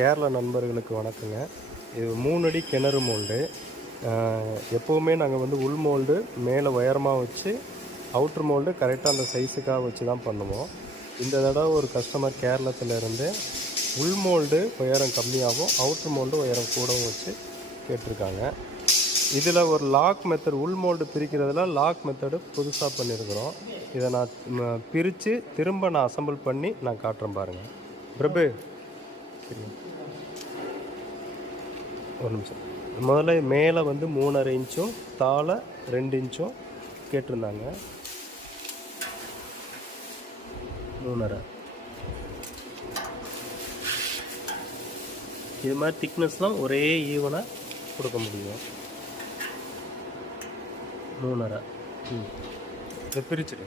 கேரளா நண்பர்களுக்கு வணக்கங்க. இது 3 அடி கிணறு மோல்டு. எப்போவுமே நாங்கள் வந்து உள் மோல்டு மேலே உயரமாக வச்சு அவுட்ரு மோல்டு கரெக்டாக அந்த சைஸுக்காக வச்சு தான் பண்ணுவோம். இந்த தடவை ஒரு கஸ்டமர் கேரளத்துலேருந்து உள் மோல்டு உயரம் கம்மியாகவும் அவுட்ரு மோல்டு உயரம் கூடவும் வச்சு கேட்டிருக்காங்க. இதில் ஒரு லாக் மெத்தட், உள் மோல்டு பிரிக்கிறதுல லாக் மெத்தடு புதுசாக பண்ணியிருக்கிறோம். இதை நான் பிரித்து திரும்ப நான் அசம்பிள் பண்ணி நான் காட்டுறேன் பாருங்கள். பிரபு ஒரு நிமிஷம். முதல்ல மேலே வந்து 3.5 இன்ச்சும் தாழை 2 இன்ச்சும் கேட்டிருந்தாங்க. 3.5 இது மாதிரி திக்னஸ்லாம் ஒரே ஈவனாக கொடுக்க முடியும். 3.5 இதை பிரிச்சுடு.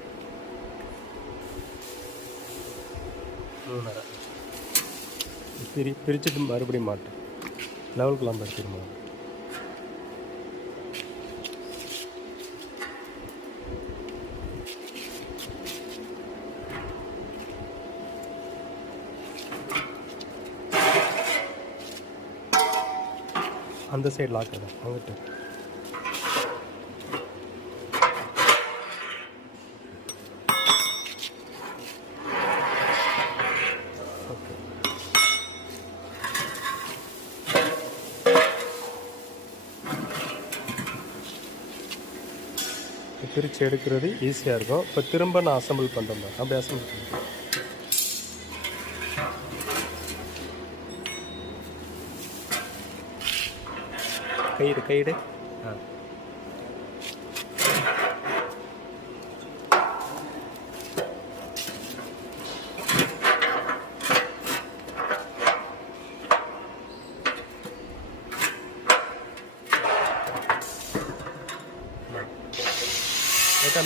3.5 பிரிச்சுட்டு மறுபடியும் மாட்டேன் லெவலுக்கெல்லாம் படுத்திடுமா. அந்த சைடு லாக்குது அங்கிட்டு. பிரித்து எடுக்கிறது ஈஸியாக இருக்கும். இப்போ திரும்ப நான் அசம்பிள் பண்ணுறேன். அப்படி அசம்பிள் பண்ணுறேன். கயிறு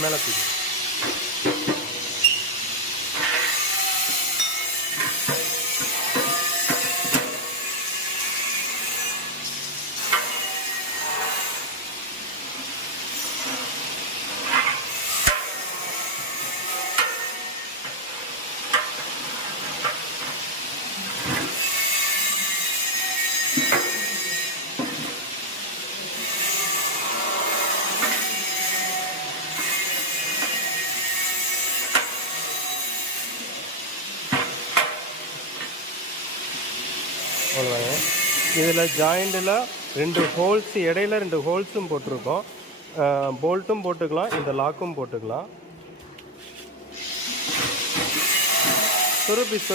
மேலே தூக்கி அவ்வளோதாங்க. இதில் ஜாயிண்டில் 2 ஹோல்ஸ், இடையில 2 ஹோல்ஸும் போட்டிருக்கோம். போல்ட்டும் போட்டுக்கலாம், இந்த லாக்கும் போட்டுக்கலாம். சொருக்கும்